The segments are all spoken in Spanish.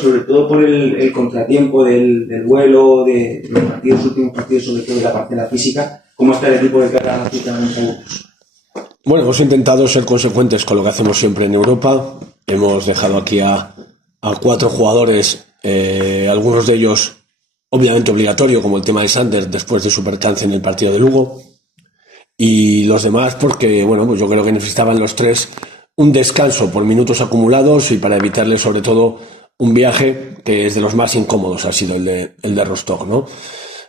sobre todo por el contratiempo del vuelo, de los partidos, últimos partidos, sobre todo de la parcela física. ¿Cómo está el equipo de cara a la cita en Burgos? Bueno, hemos intentado ser consecuentes con lo que hacemos siempre en Europa. Hemos dejado aquí a 4 jugadores, algunos de ellos obviamente obligatorio, como el tema de Sander después de su percance en el partido de Lugo, y los demás porque, bueno, pues yo creo que necesitaban los 3 un descanso por minutos acumulados y para evitarle sobre todo un viaje que es de los más incómodos, ha sido el de Rostock, ¿no?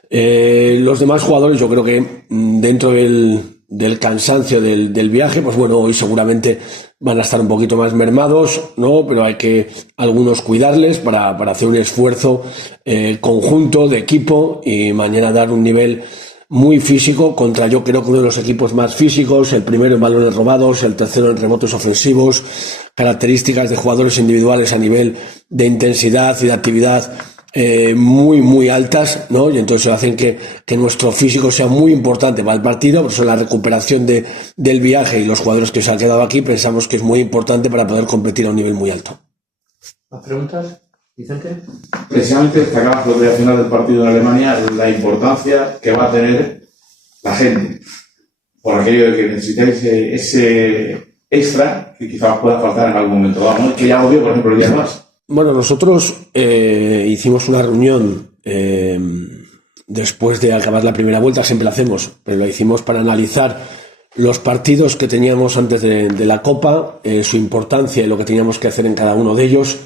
Los demás jugadores yo creo que dentro del cansancio del viaje, pues bueno, hoy seguramente van a estar un poquito más mermados, ¿no? Pero hay que algunos cuidarles para hacer un esfuerzo conjunto de equipo y mañana dar un nivel muy físico contra, yo creo que uno de los equipos más físicos, el primero en balones robados, el tercero en rebotes ofensivos, características de jugadores individuales a nivel de intensidad y de actividad muy, muy altas, ¿no? Y entonces hacen que nuestro físico sea muy importante para el partido. Por eso la recuperación del viaje y los jugadores que se han quedado aquí pensamos que es muy importante para poder competir a un nivel muy alto. ¿Más preguntas? Vicente. Precisamente destacabas lo que al final del partido en Alemania, la importancia que va a tener la gente, por aquello de que necesitáis ese extra que quizás pueda faltar en algún momento dado, ¿no? Que ya lo vio, por ejemplo, el día más. Bueno, nosotros hicimos una reunión después de acabar la primera vuelta, siempre la hacemos, pero lo hicimos para analizar los partidos que teníamos antes de la Copa, su importancia y lo que teníamos que hacer en cada uno de ellos.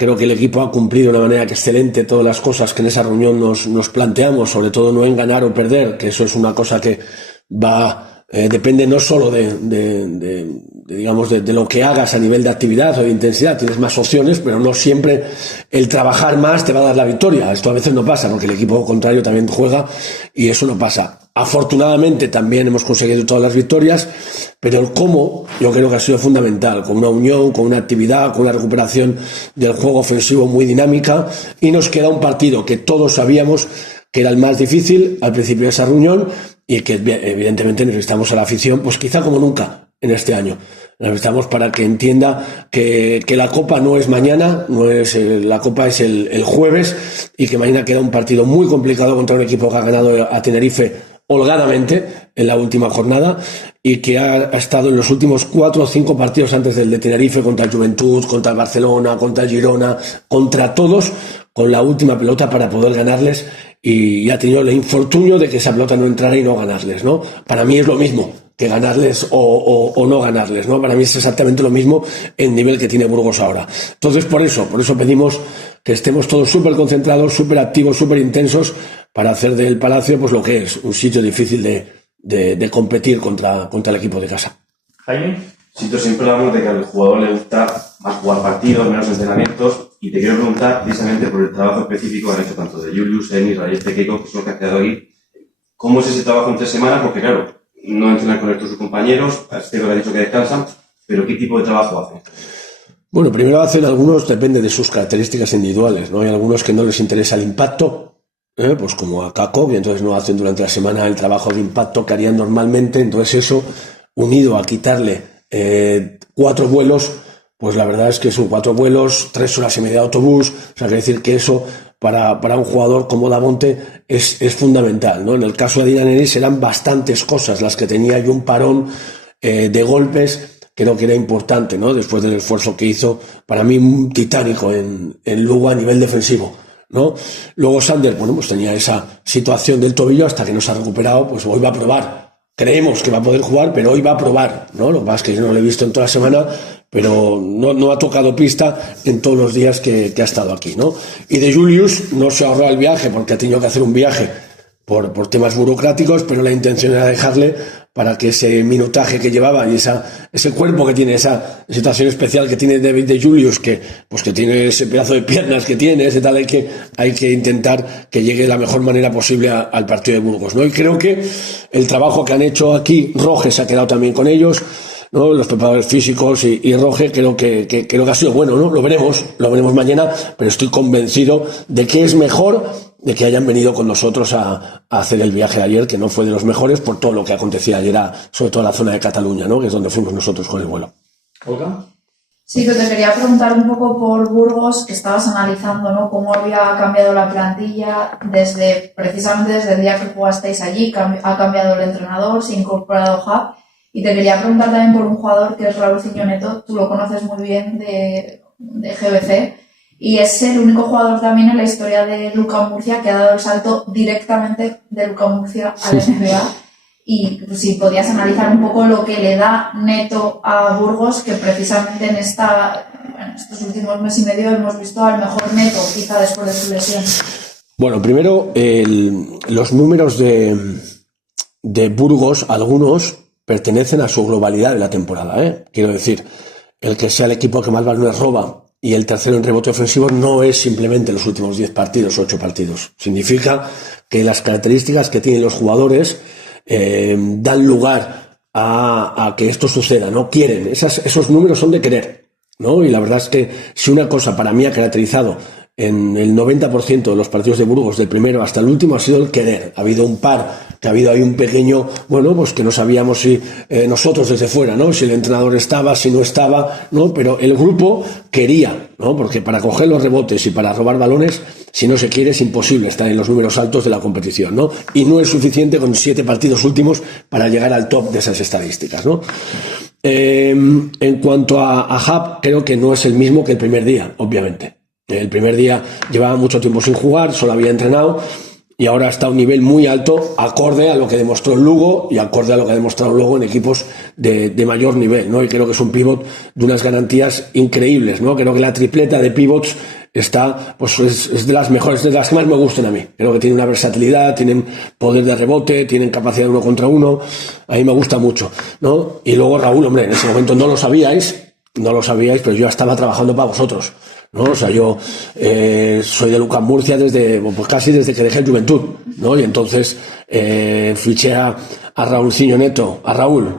Creo que el equipo ha cumplido de una manera excelente todas las cosas que en esa reunión nos planteamos, sobre todo no en ganar o perder, que eso es una cosa que va depende no solo digamos de lo que hagas a nivel de actividad o de intensidad, tienes más opciones, pero no siempre el trabajar más te va a dar la victoria. Esto a veces no pasa, porque el equipo contrario también juega y eso no pasa. Afortunadamente también hemos conseguido todas las victorias, pero el cómo yo creo que ha sido fundamental, con una unión, con una actividad, con una recuperación del juego ofensivo muy dinámica, y nos queda un partido que todos sabíamos que era el más difícil al principio de esa reunión y que evidentemente necesitamos a la afición, pues quizá como nunca en este año. Necesitamos para que entienda que la Copa no es mañana, la Copa es el jueves, y que mañana queda un partido muy complicado contra un equipo que ha ganado a Tenerife holgadamente en la última jornada y que ha estado en los últimos 4 o 5 partidos antes del de Tenerife, contra el Juventud, contra el Barcelona, contra el Girona, contra todos, con la última pelota para poder ganarles, y ha tenido el infortunio de que esa pelota no entrara y no ganarles, ¿no? Para mí es lo mismo que ganarles o no ganarles, ¿no? Para mí es exactamente lo mismo el nivel que tiene Burgos ahora. Entonces, por eso pedimos que estemos todos súper concentrados, súper activos, súper intensos, para hacer del Palacio pues lo que es, un sitio difícil de competir contra el equipo de casa. Jaime. Sí, tú siempre hablamos de que al jugador le gusta más jugar partidos, menos entrenamientos, y te quiero preguntar precisamente por el trabajo específico que han hecho tanto de Julius, Enis, Rayet, Keiko, que son los que han quedado aquí. ¿Cómo es ese trabajo en 3 semanas? Porque claro, no entrenan con sus compañeros, Esteve que ha dicho que descansan, pero ¿qué tipo de trabajo hacen? Bueno, primero hacen algunos, depende de sus características individuales, ¿no? Hay algunos que no les interesa el impacto, pues como a Kako, y entonces no hacen durante la semana el trabajo de impacto que harían normalmente. Entonces eso, unido a quitarle 4 vuelos, pues la verdad es que son 4 vuelos, 3 horas y media de autobús. O sea, quiere decir que eso para un jugador como Damonte es fundamental, ¿no? En el caso de Dylan Ennis eran bastantes cosas las que tenía, y un parón de golpes creo que era importante, ¿no? Después del esfuerzo que hizo, para mí un titánico en Lugo a nivel defensivo, ¿no? Luego Sander, bueno, pues tenía esa situación del tobillo hasta que no se ha recuperado, pues hoy va a probar. Creemos que va a poder jugar, pero hoy va a probar, ¿no? Lo que pasa es que yo no lo he visto en toda la semana, pero no ha tocado pista en todos los días que ha estado aquí, ¿no? Y de Julius no se ahorró el viaje porque ha tenido que hacer un viaje por temas burocráticos, pero la intención era dejarle para que ese minutaje que llevaba y ese cuerpo que tiene, esa situación especial que tiene David de Julius, que tiene ese pedazo de piernas que tiene, ese tal, hay que intentar que llegue de la mejor manera posible al partido de Burgos, ¿no? Y creo que el trabajo que han hecho aquí, Roge se ha quedado también con ellos, ¿no? Los preparadores físicos y Roge, creo que ha sido bueno, ¿no? Lo veremos mañana, pero estoy convencido de que es mejor de que hayan venido con nosotros a hacer el viaje de ayer, que no fue de los mejores por todo lo que acontecía ayer, sobre todo en la zona de Cataluña, ¿no? Que es donde fuimos nosotros con el vuelo. ¿Olga? Sí, que te quería preguntar un poco por Burgos, que estabas analizando, ¿no?, cómo había cambiado la plantilla precisamente desde el día que jugasteis allí, ha cambiado el entrenador, se ha incorporado Hub, y te quería preguntar también por un jugador que es Raulcinho Neto, tú lo conoces muy bien de GBC, y es el único jugador también en la historia de Luka Murcia que ha dado el salto directamente de Luka Murcia a la NBA. Y si podías analizar un poco lo que le da Neto a Burgos, que precisamente en estos últimos meses y medio hemos visto al mejor Neto, quizá después de su lesión. Bueno, primero, los números de Burgos, algunos pertenecen a su globalidad de la temporada, ¿eh? Quiero decir, el que sea el equipo que más balones roba y el tercero en rebote ofensivo no es simplemente los últimos 10 partidos o 8 partidos. Significa que las características que tienen los jugadores dan lugar a que esto suceda, ¿no? Quieren, esos números son de querer, ¿no? Y la verdad es que si una cosa para mí ha caracterizado en el 90% de los partidos de Burgos, del primero hasta el último, ha sido el querer. Ha habido un par, que ha habido ahí un pequeño, bueno, pues que no sabíamos si nosotros desde fuera, ¿no?, si el entrenador estaba, si no estaba, ¿no? Pero el grupo quería, ¿no? Porque para coger los rebotes y para robar balones, si no se quiere, es imposible estar en los números altos de la competición, ¿no? Y no es suficiente con 7 partidos últimos para llegar al top de esas estadísticas, ¿no? En cuanto a Hub, creo que no es el mismo que el primer día, obviamente. El primer día llevaba mucho tiempo sin jugar, solo había entrenado y ahora está a un nivel muy alto, acorde a lo que demostró en Lugo y acorde a lo que ha demostrado luego en equipos de mayor nivel, ¿no? Y creo que es un pívot de unas garantías increíbles, ¿no? Creo que la tripleta de pivots está, pues es de las mejores, de las que más me gustan a mí. Creo que tienen una versatilidad, tienen poder de rebote, tienen capacidad de 1 contra 1. A mí me gusta mucho, ¿no? Y luego Raúl, hombre, en ese momento no lo sabíais, pero yo ya estaba trabajando para vosotros, ¿no? O sea, yo soy de Lucas Murcia casi desde que dejé el Juventud, ¿no? Y entonces fiché a Raulcinho Neto, a Raúl,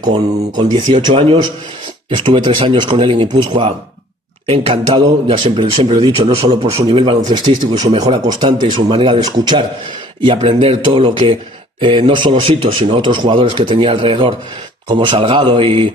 con 18 años. Estuve 3 años con él en Guipúzcoa, encantado, ya siempre lo he dicho, no solo por su nivel baloncestístico y su mejora constante y su manera de escuchar y aprender todo lo que no solo Sitos, sino otros jugadores que tenía alrededor, como Salgado y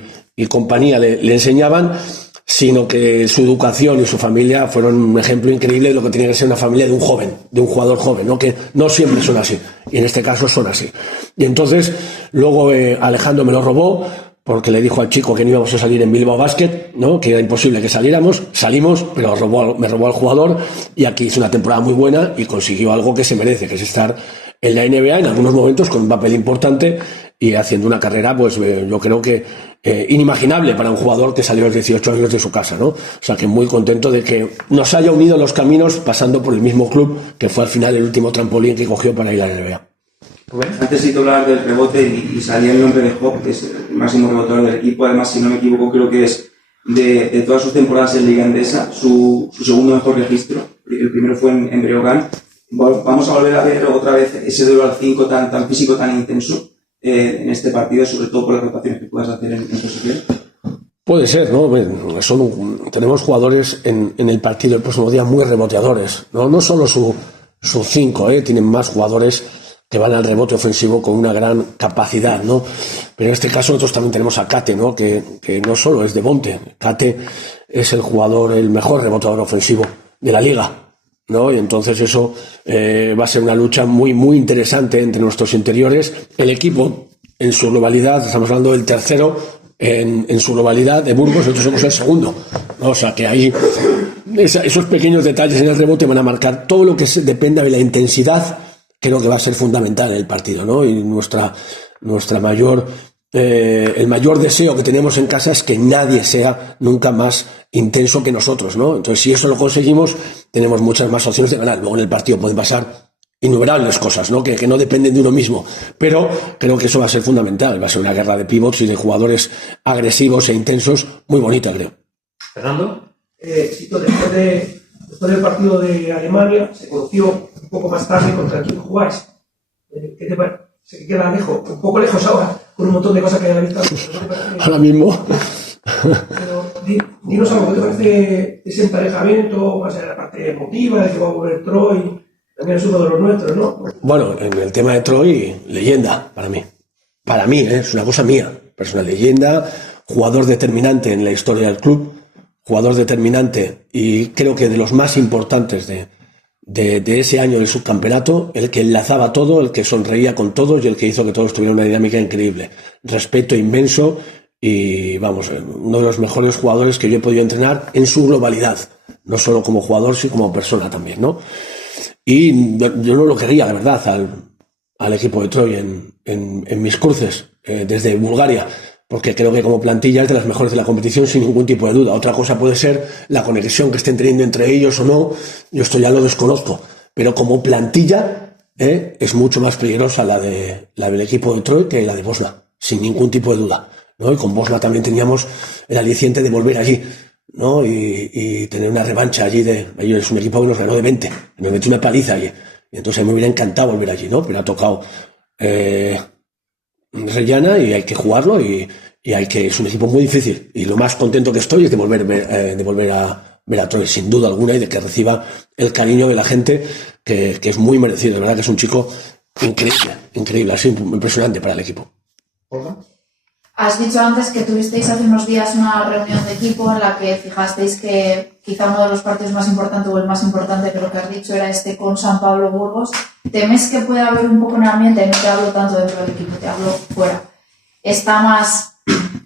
compañía, le enseñaban, sino que su educación y su familia fueron un ejemplo increíble de lo que tiene que ser una familia de un joven, de un jugador joven, ¿no? Que no siempre son así, y en este caso son así. Y entonces, luego Alejandro me lo robó, porque le dijo al chico que no íbamos a salir en Bilbao Basket, ¿no?, que era imposible que saliéramos. Salimos, pero me robó al jugador, y aquí hizo una temporada muy buena y consiguió algo que se merece, que es estar en la NBA en algunos momentos con un papel importante y haciendo una carrera, pues yo creo que inimaginable para un jugador que salió a los 18 años de su casa, ¿no? O sea, que muy contento de que nos haya unido los caminos pasando por el mismo club, que fue al final el último trampolín que cogió para ir a la NBA. Antes sí que hablabas del rebote y salía el nombre de Hop, que es el máximo rebotador del equipo. Además, si no me equivoco, creo que es de todas sus temporadas en Liga Endesa su segundo mejor registro. El primero fue en Breogán. Vamos a volver a ver otra vez ese duelo al 5 tan físico, tan intenso en este partido, sobre todo por las rotaciones que puedas hacer en posición. Puede ser, ¿no? Tenemos jugadores en el partido el próximo día muy reboteadores, ¿no? No solo su 5, tienen más jugadores que van al rebote ofensivo con una gran capacidad, ¿no? Pero en este caso nosotros también tenemos a Kate, ¿no? Que no solo es de Bonte. Kate es el mejor reboteador ofensivo de la liga, ¿no? Y entonces eso va a ser una lucha muy, muy interesante entre nuestros interiores. El equipo, en su globalidad, estamos hablando del tercero en su globalidad de Burgos, nosotros somos el segundo, ¿no? O sea que ahí esos pequeños detalles en el rebote van a marcar todo lo que dependa de la intensidad. Creo que va a ser fundamental en el partido, ¿no? Y nuestra mayor el mayor deseo que tenemos en casa es que nadie sea nunca más intenso que nosotros, ¿no? Entonces, si eso lo conseguimos, tenemos muchas más opciones de ganar. Luego en el partido pueden pasar innumerables cosas, ¿no? Que no dependen de uno mismo, pero creo que eso va a ser fundamental. Va a ser una guerra de pivots y de jugadores agresivos e intensos muy bonita, creo. Fernando. Sito, después del partido de Alemania, se conoció un poco más tarde contra quién jugáis. ¿Qué te parece? Se queda lejos, un poco lejos ahora, con un montón de cosas que hay a la vista. Ahora mismo. Pero dinos algo, ¿qué te parece ese emparejamiento? Va a ser la parte emotiva, de que va a volver Troy, también es uno de los nuestros, ¿no? Bueno, en el tema de Troy, leyenda para mí. Para mí, es una cosa mía. Persona leyenda, jugador determinante en la historia del club. jugador determinante y creo que de los más importantes de ese año del subcampeonato, el que enlazaba todo, el que sonreía con todos y el que hizo que todos tuvieran una dinámica increíble. Respeto inmenso y, vamos, uno de los mejores jugadores que yo he podido entrenar en su globalidad, no solo como jugador, sino como persona también, ¿no? Y yo no lo quería, de verdad, al equipo de Troy en mis cruces desde Bulgaria, porque creo que como plantilla es de las mejores de la competición sin ningún tipo de duda. Otra cosa puede ser la conexión que estén teniendo entre ellos o no, yo esto ya lo desconozco, pero como plantilla es mucho más peligrosa la del equipo de Troy que la de Bosna, sin ningún tipo de duda, ¿no? Y con Bosna también teníamos el aliciente de volver allí, ¿no? Y tener una revancha allí ellos es un equipo que nos ganó de 20, me metió una paliza allí, y entonces me hubiera encantado volver allí, ¿no? Pero ha tocado Rellana y hay que jugarlo y es un equipo muy difícil, y lo más contento que estoy es de volver a ver a Troy, sin duda alguna, y de que reciba el cariño de la gente que es muy merecido. De verdad que es un chico increíble, ha sido impresionante para el equipo. Has dicho antes que tuvisteis hace unos días una reunión de equipo en la que fijasteis que quizá uno de los partidos más importantes o el más importante, pero que has dicho era este con San Pablo Burgos. ¿Temes que pueda haber un poco en el ambiente? No te hablo tanto dentro del equipo, te hablo fuera. Está más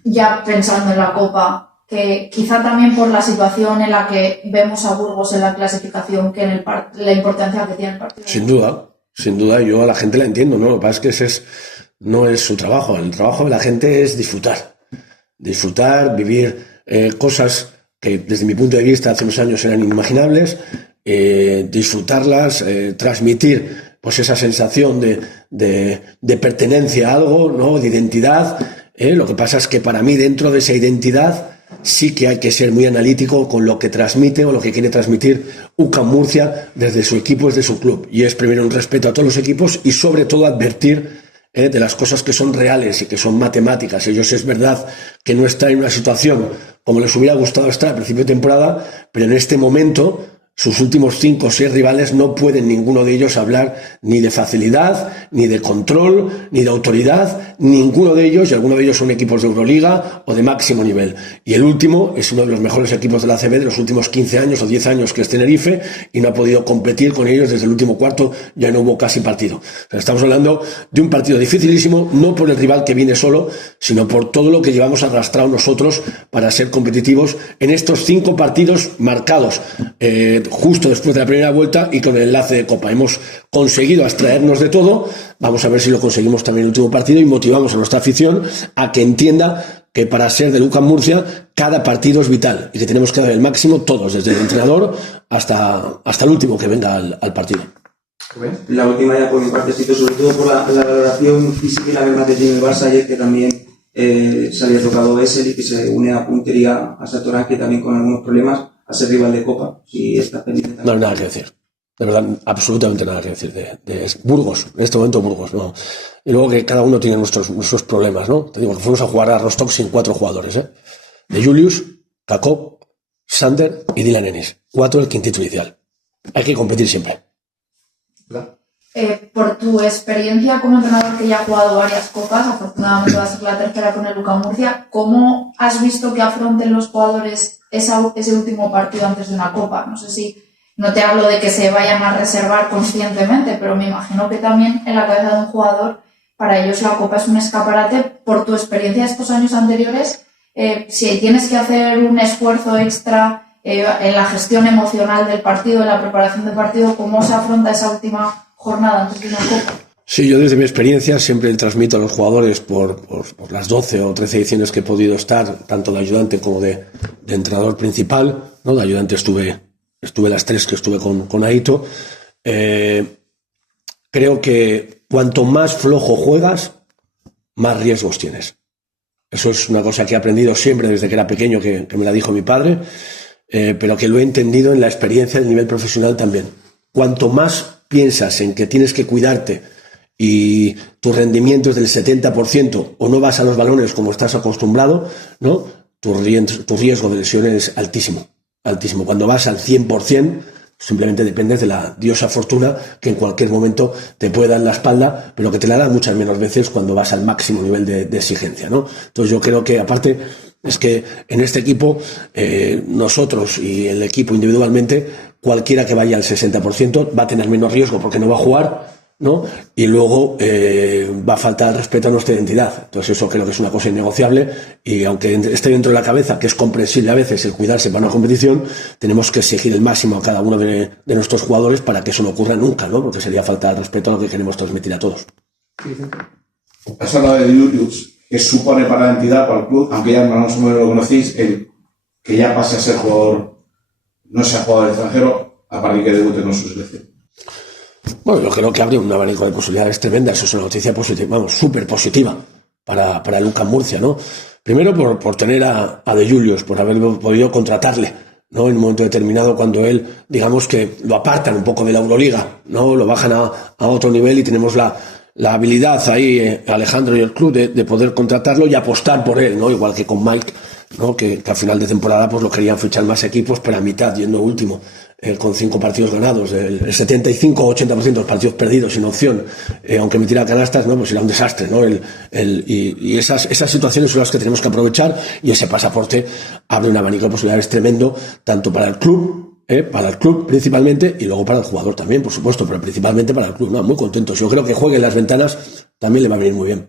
ya pensando en la Copa, que quizá también por la situación en la que vemos a Burgos en la clasificación, que en la importancia que tiene el partido. Sin duda, yo a la gente la entiendo, ¿no? Lo que pasa es que no es su trabajo. El trabajo de la gente es disfrutar, vivir cosas que desde mi punto de vista hace unos años eran inimaginables, disfrutarlas, transmitir pues esa sensación de pertenencia a algo, ¿no? De identidad. Lo que pasa es que para mí, dentro de esa identidad, sí que hay que ser muy analítico con lo que transmite o lo que quiere transmitir UCAM Murcia desde su equipo, desde su club. Y es primero un respeto a todos los equipos y sobre todo advertir de las cosas que son reales y que son matemáticas. Ellos es verdad que no están en una situación como les hubiera gustado estar al principio de temporada, pero en este momento sus últimos 5 o 6 rivales no pueden ninguno de ellos hablar ni de facilidad, ni de control, ni de autoridad, ninguno de ellos, y algunos de ellos son equipos de Euroliga o de máximo nivel. Y el último es uno de los mejores equipos de la ACB de los últimos 15 años o 10 años, que es Tenerife, y no ha podido competir con ellos desde el último cuarto, ya no hubo casi partido. O sea, estamos hablando de un partido dificilísimo, no por el rival que viene solo, sino por todo lo que llevamos arrastrado nosotros para ser competitivos en estos 5 partidos marcados justo después de la primera vuelta y con el enlace de Copa. Hemos conseguido abstraernos de todo, vamos a ver si lo conseguimos también en el último partido y motivamos a nuestra afición a que entienda que para ser de UCAM Murcia cada partido es vital y que tenemos que dar el máximo todos, desde el entrenador hasta el último que venga al partido. La última ya por mi partecito, sobre todo por la valoración física y la verdad que tiene el Barça ayer, que también se había tocado Bessel y que se une a puntería a Satoran, que también con algunos problemas, a ser rival de Copa. Si está pendiente. No hay nada que decir. De verdad, absolutamente nada que decir de Burgos. En este momento Burgos, no. Y luego que cada uno tiene nuestros problemas, ¿no? Te digo que fuimos a jugar a Rostock sin 4 jugadores, de Julius, Kakop, Sander y Dylan Ennis. 4 el quinteto inicial. Hay que competir siempre. Por tu experiencia como entrenador, que ya ha jugado varias copas, afortunadamente va a ser la tercera con el UCAM Murcia, ¿cómo has visto que afronten los jugadores ese último partido antes de una copa? No sé si, no te hablo de que se vayan a reservar conscientemente, pero me imagino que también en la cabeza de un jugador, para ellos la copa es un escaparate. Por tu experiencia de estos años anteriores, si tienes que hacer un esfuerzo extra en la gestión emocional del partido, en la preparación del partido, ¿cómo se afronta esa última jornada antes de una copa? Sí, yo desde mi experiencia siempre transmito a los jugadores por las 12 o 13 ediciones que he podido estar, tanto de ayudante como de entrenador principal, ¿no? De ayudante estuve las 3 que estuve con Aito. Creo que cuanto más flojo juegas, más riesgos tienes. Eso es una cosa que he aprendido siempre desde que era pequeño, que me la dijo mi padre, pero que lo he entendido en la experiencia del nivel profesional también. Cuanto más piensas en que tienes que cuidarte y tu rendimiento es del 70% o no vas a los balones como estás acostumbrado, ¿no? Tu riesgo de lesión es altísimo. Cuando vas al 100%, simplemente dependes de la diosa fortuna, que en cualquier momento te puede dar en la espalda, pero que te la da muchas menos veces cuando vas al máximo nivel de exigencia, ¿no? Entonces yo creo que, aparte, Es que en este equipo, nosotros y el equipo individualmente, cualquiera que vaya al 60% va a tener menos riesgo porque no va a jugar, ¿no? Y luego va a faltar el respeto a nuestra identidad. Entonces eso creo que es una cosa innegociable, y aunque esté dentro de la cabeza, que es comprensible a veces el cuidarse para una competición, tenemos que exigir el máximo a cada uno de nuestros jugadores para que eso no ocurra nunca, ¿no? Porque sería falta de respeto a lo que queremos transmitir a todos. Has hablado de Julius, que supone para la entidad, para el club, aunque ya más o menos lo conocéis, el que ya pase a ser jugador, no sea jugador extranjero, a partir que debute con su selección. Bueno, yo creo que abre un abanico de posibilidades tremendas. Eso es una noticia positiva, vamos, súper positiva para el UCAM Murcia, ¿no? Primero por tener a De Julius, por haber podido contratarle, ¿no? En un momento determinado, cuando él, digamos que lo apartan un poco de la Euroliga, ¿no? Lo bajan a otro nivel, y tenemos la habilidad ahí, Alejandro y el club, de poder contratarlo y apostar por él, ¿no? Igual que con Mike, ¿no? Que a final de temporada pues lo querían fichar más equipos, pero a mitad, yendo último, con 5 partidos ganados, el 75-80% de los partidos perdidos sin opción, aunque metiera canastas, ¿no? Pues era un desastre, ¿no? Y esas situaciones son las que tenemos que aprovechar, y ese pasaporte abre un abanico de posibilidades tremendo, tanto para el club principalmente, y luego para el jugador también, por supuesto, pero principalmente para el club, ¿no? Muy contentos. Yo creo que juegue en las ventanas también le va a venir muy bien.